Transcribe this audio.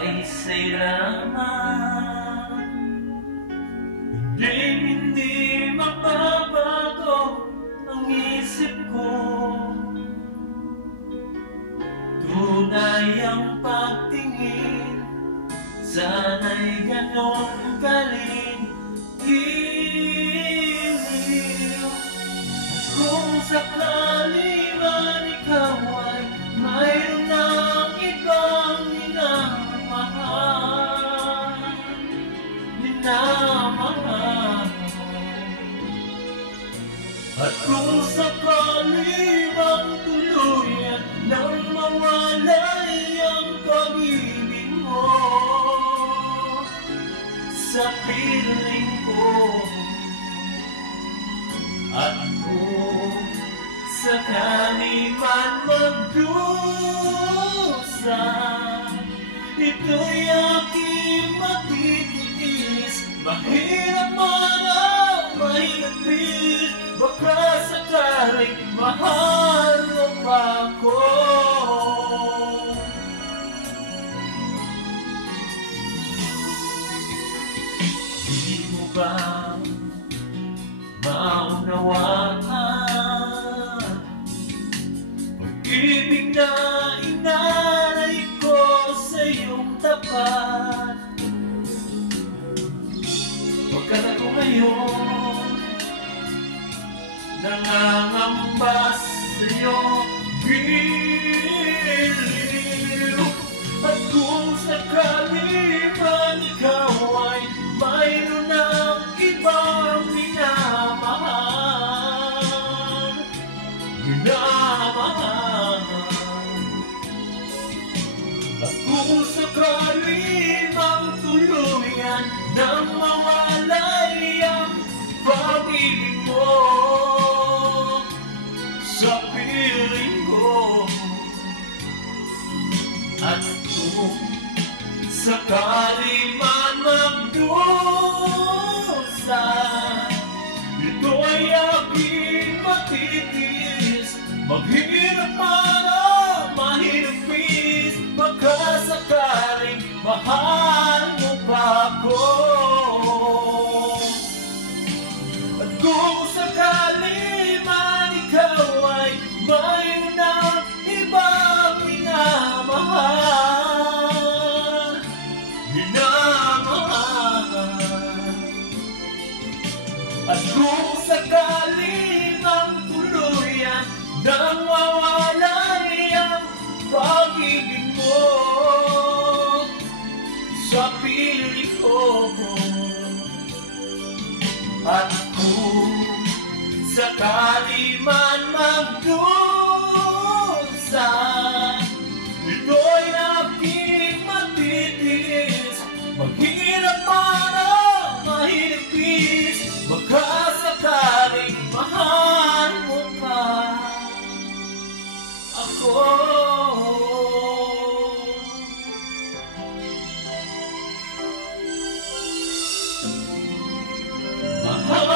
ay salamat. Hindi mababago ang isip ko. Tunay ang pagtingin, sana'y ganon galing giliw. Kung sakali man ikaw ay mayroon ng ibang minamahal, at kung sakali mang tuluyan nang mawalay ang pag-ibig mo sa piling ko, at kung sakali man magdusa, ito'y aking matitiis. Mahirap man ang mahirapis, baka sakaling mahal mo pa ako. Di mo ba maunawaan pag-ibig na inaray ko sa iyong tapat? Pagkat ako ngayon nangangamba sa iyong giliw, at kung sakali man ikaw ay mayroon ng ibang minamahal, at kung sakali mang tuluyan nang mawalay ang pag-ibig mo sa piling ko, at kung sakali man magdusa, ito'y aking matitiis. Maghirap man ang mahirapis, baka sakaling mahal mo pa ako. At kung sakali man ikaw ay mayroon ng ibang minamahal, at kung sakali mang tuluyan nang mawalay ang pag-ibig mo sa piling ko, at kung sakali man magdusa, ito'y aking matitiis. Maghirap man ang mahirapis, baka sakaling mahal mo pa ako. Mahal